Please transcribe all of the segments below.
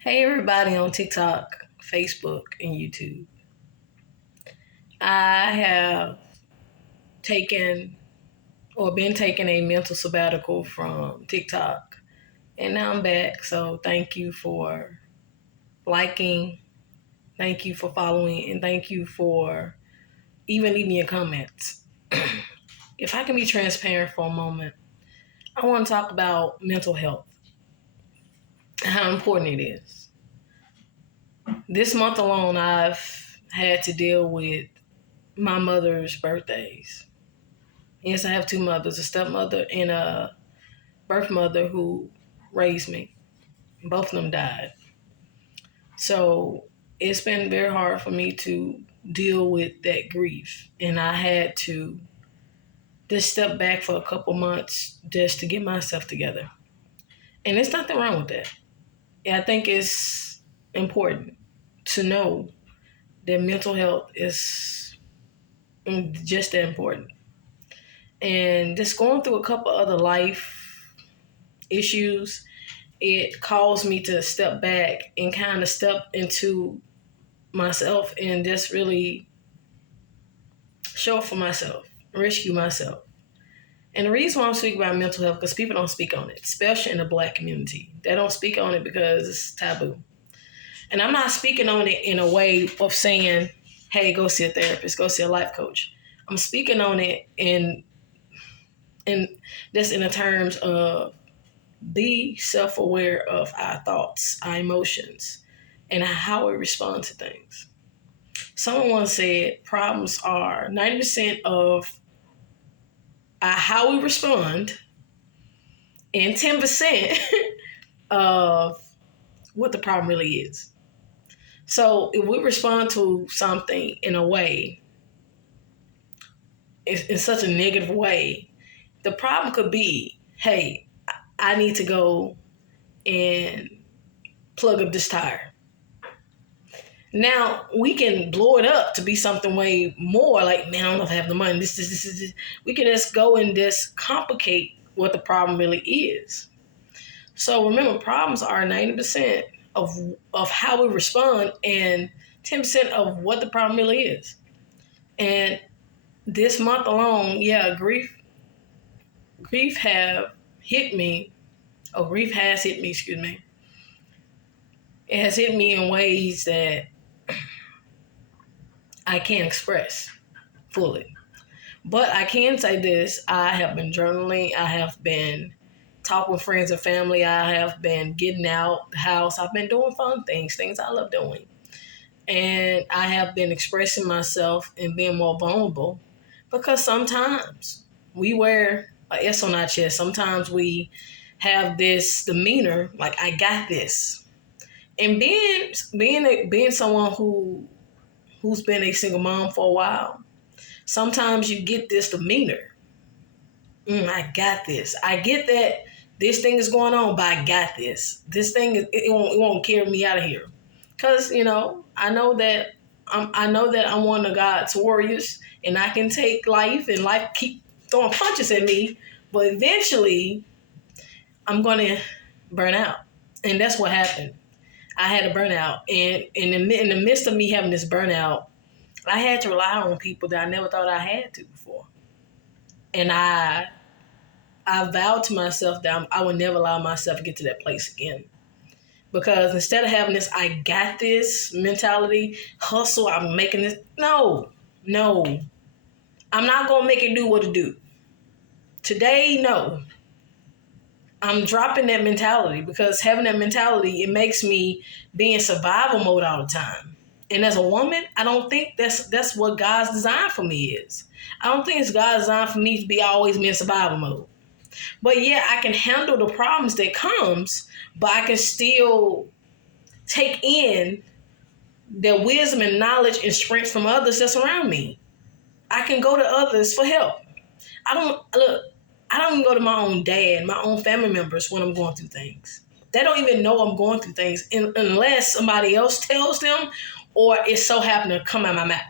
Hey everybody on TikTok, Facebook, and YouTube. I have taken or been taking a mental sabbatical from TikTok and now I'm back. So thank you for liking, thank you for following, and thank you for even leaving your comments. If I can be transparent for a moment, I want to talk about mental health and how important it is. This month alone, I've had to deal with my mother's birthdays. Yes, I have two mothers, a stepmother and a birth mother who raised me. Both of them died. So it's been very hard for me to deal with that grief. And I had to just step back for a couple months just to get myself together. And there's nothing wrong with that. And I think it's important to know that mental health is just that important. And just going through a couple other life issues, it caused me to step back and kind of step into myself and just really show up for myself, rescue myself. And the reason why I'm speaking about mental health, because people don't speak on it, especially in the Black community. They don't speak on it because it's taboo. And I'm not speaking on it in a way of saying, hey, go see a therapist, go see a life coach. I'm speaking on it in just in the terms of be self-aware of our thoughts, our emotions, and how we respond to things. Someone once said problems are 90% of how we respond and 10% of what the problem really is. So if we respond to something in a way, in such a negative way, the problem could be, hey, I need to go and plug up this tire. Now we can blow it up to be something way more like, man, I don't know if I have the money. This. We can just go and just complicate what the problem really is. So remember, problems are 90% of how we respond and 10% of what the problem really is. And this month alone, grief have hit me, or grief has hit me, excuse me. It has hit me in ways that I can't express fully. But I can say this, I have been journaling, I have been talking with friends and family, I have been getting out the house, I've been doing fun things I love doing. And I have been expressing myself and being more vulnerable because sometimes we wear an S on our chest. Sometimes we have this demeanor like, I got this. And being someone who's been a single mom for a while, sometimes you get this demeanor. I got this. I get that this thing is going on, but I got this. This thing it won't carry me out of here. Cause I know that I'm one of God's warriors, and I can take life, and life keep throwing punches at me, but eventually I'm gonna burn out, and that's what happened. I had a burnout, and in the midst of me having this burnout, I had to rely on people that I never thought I had to before. And I vowed to myself that I would never allow myself to get to that place again. Because instead of having this I got this mentality, hustle, I'm making this. No. I'm not going to make it do what it do. Today, no. I'm dropping that mentality because having that mentality, it makes me be in survival mode all the time. And as a woman, I don't think that's what God's design for me is. I don't think it's God's design for me to be always in survival mode. But yeah, I can handle the problems that comes, but I can still take in the wisdom and knowledge and strength from others that's around me. I can go to others for help. I don't even go to my own dad, my own family members when I'm going through things. They don't even know I'm going through things unless somebody else tells them or it so happened to come out my mouth.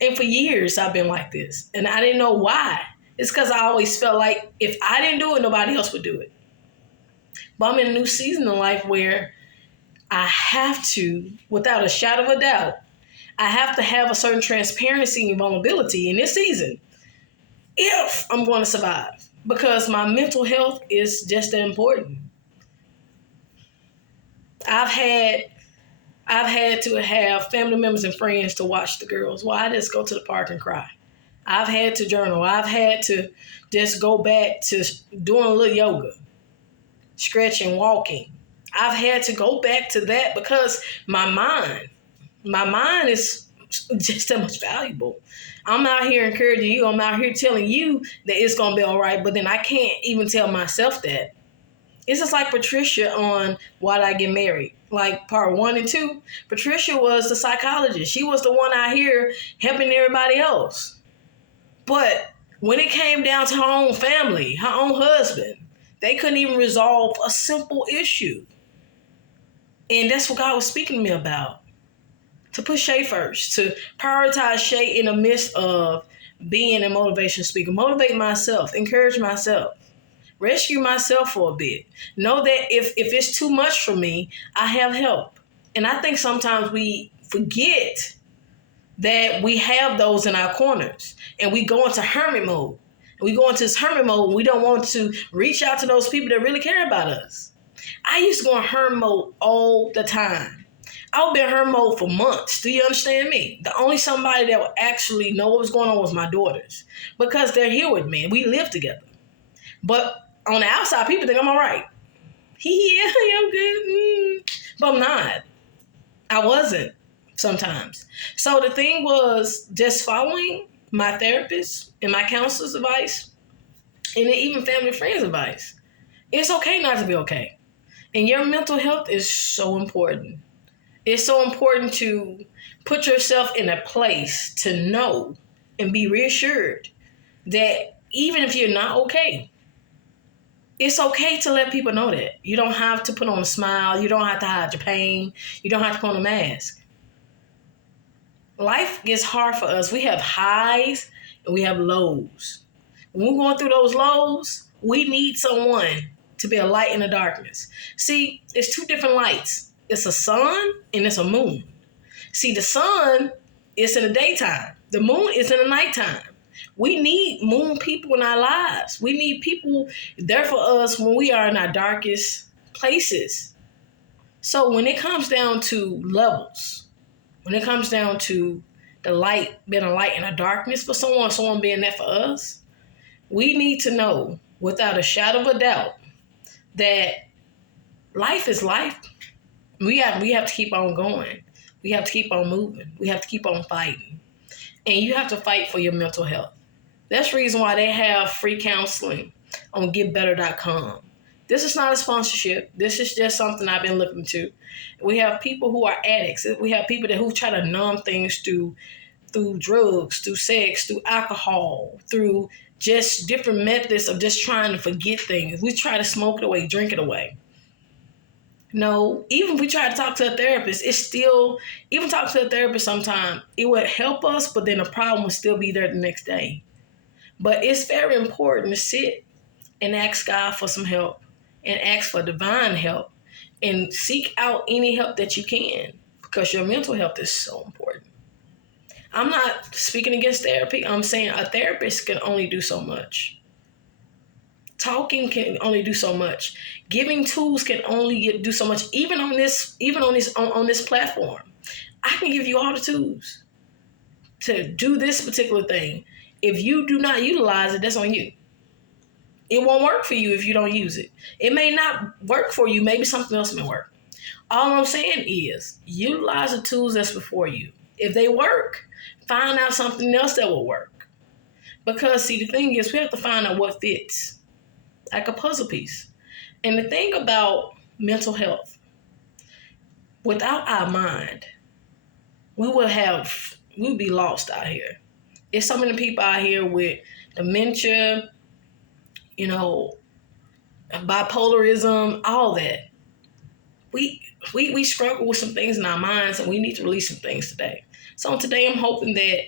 And for years, I've been like this. And I didn't know why. It's because I always felt like if I didn't do it, nobody else would do it. But I'm in a new season of life where I have to, without a shadow of a doubt, I have to have a certain transparency and vulnerability in this season if I'm going to survive, because my mental health is just that important. I've had I've had to have family members and friends to watch the girls. Well, I just go to the park and cry. I've had to journal. I've had to just go back to doing a little yoga, stretching, walking. I've had to go back to that because my mind is just that much valuable. I'm out here encouraging you. I'm out here telling you that it's going to be all right, but then I can't even tell myself that. It's just like Patricia on Why Did I Get Married? Like part 1 and 2. Patricia was the psychologist. She was the one out here helping everybody else. But when it came down to her own family, her own husband, they couldn't even resolve a simple issue. And that's what God was speaking to me about. To put Shay first, to prioritize Shay in the midst of being a motivation speaker. Motivate myself, encourage myself. Rescue myself for a bit. Know that if it's too much for me, I have help. And I think sometimes we forget that we have those in our corners and we go into hermit mode. And we go into this hermit mode and we don't want to reach out to those people that really care about us. I used to go in hermit mode all the time. I would be in hermit mode for months. Do you understand me? The only somebody that would actually know what was going on was my daughters because they're here with me and we live together. But on the outside, people think I'm all right. Yeah, I'm good. But I'm not. I wasn't sometimes. So the thing was just following my therapist and my counselor's advice and then even family friends' advice. It's okay not to be okay. And your mental health is so important. It's so important to put yourself in a place to know and be reassured that even if you're not okay, it's okay to let people know that. You don't have to put on a smile. You don't have to hide your pain. You don't have to put on a mask. Life gets hard for us. We have highs and we have lows. When we're going through those lows, we need someone to be a light in the darkness. See, it's two different lights. It's a sun and it's a moon. See, the sun is in the daytime. The moon is in the nighttime. We need moon people in our lives. We need people there for us when we are in our darkest places. So when it comes down to levels, when it comes down to the light, being a light in the darkness for someone being there for us, we need to know without a shadow of a doubt that life is life. We have to keep on going. We have to keep on moving. We have to keep on fighting. And you have to fight for your mental health. That's the reason why they have free counseling on getbetter.com. This is not a sponsorship. This is just something I've been looking to. We have people who are addicts. We have people who try to numb things through drugs, through sex, through alcohol, through just different methods of just trying to forget things. We try to smoke it away, drink it away. No, even if we try to talk to a therapist, it's still, even talk to a therapist sometime, it would help us, but then the problem would still be there the next day. But it's very important to sit and ask God for some help and ask for divine help and seek out any help that you can because your mental health is so important. I'm not speaking against therapy. I'm saying a therapist can only do so much. Talking can only do so much. Giving tools can only do so much. Even on this platform, I can give you all the tools to do this particular thing. If you do not utilize it, that's on you. It won't work for you if you don't use it. It may not work for you. Maybe something else may work. All I'm saying is utilize the tools that's before you. If they work, find out something else that will work. Because, see, the thing is we have to find out what fits. Like a puzzle piece. And the thing about mental health, without our mind, we would be lost out here. There's so many people out here with dementia, bipolarism, all that. We struggle with some things in our minds and we need to release some things today. So today I'm hoping that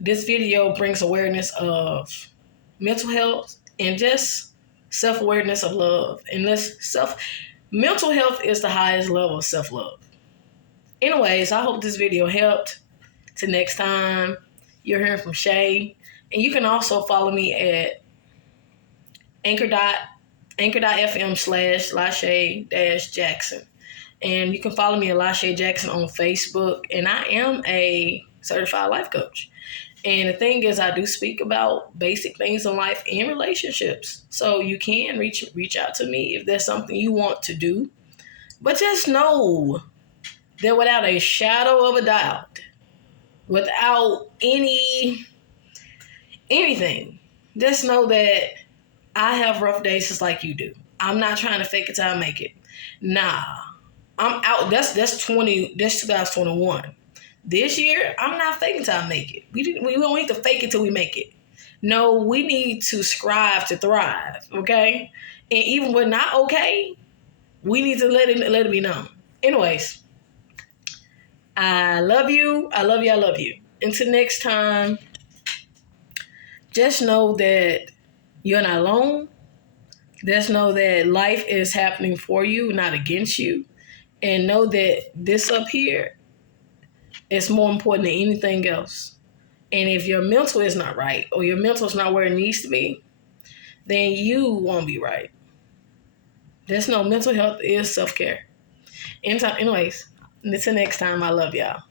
this video brings awareness of mental health and just self-awareness of love. And Mental health is the highest level of self-love. Anyways, I hope this video helped. Till next time, you're hearing from Shay. And you can also follow me at anchor.fm/Lashay-Jackson. And you can follow me at Lashay Jackson on Facebook. And I am a certified life coach. And the thing is, I do speak about basic things in life and relationships. So you can reach out to me if there's something you want to do. But just know that without a shadow of a doubt, without anything, just know that I have rough days just like you do. I'm not trying to fake it till I make it. Nah, I'm out. That's 2021. This year, I'm not faking till I make it. We don't need to fake it till we make it. No, we need to strive to thrive, okay? And even when not okay, we need to let it be known. Anyways, I love you. I love you. I love you. Until next time, just know that you're not alone. Just know that life is happening for you, not against you. And know that this up here is more important than anything else. And if your mental is not right or your mental is not where it needs to be, then you won't be right. Just know mental health is self-care. Anyways, until next time, I love y'all.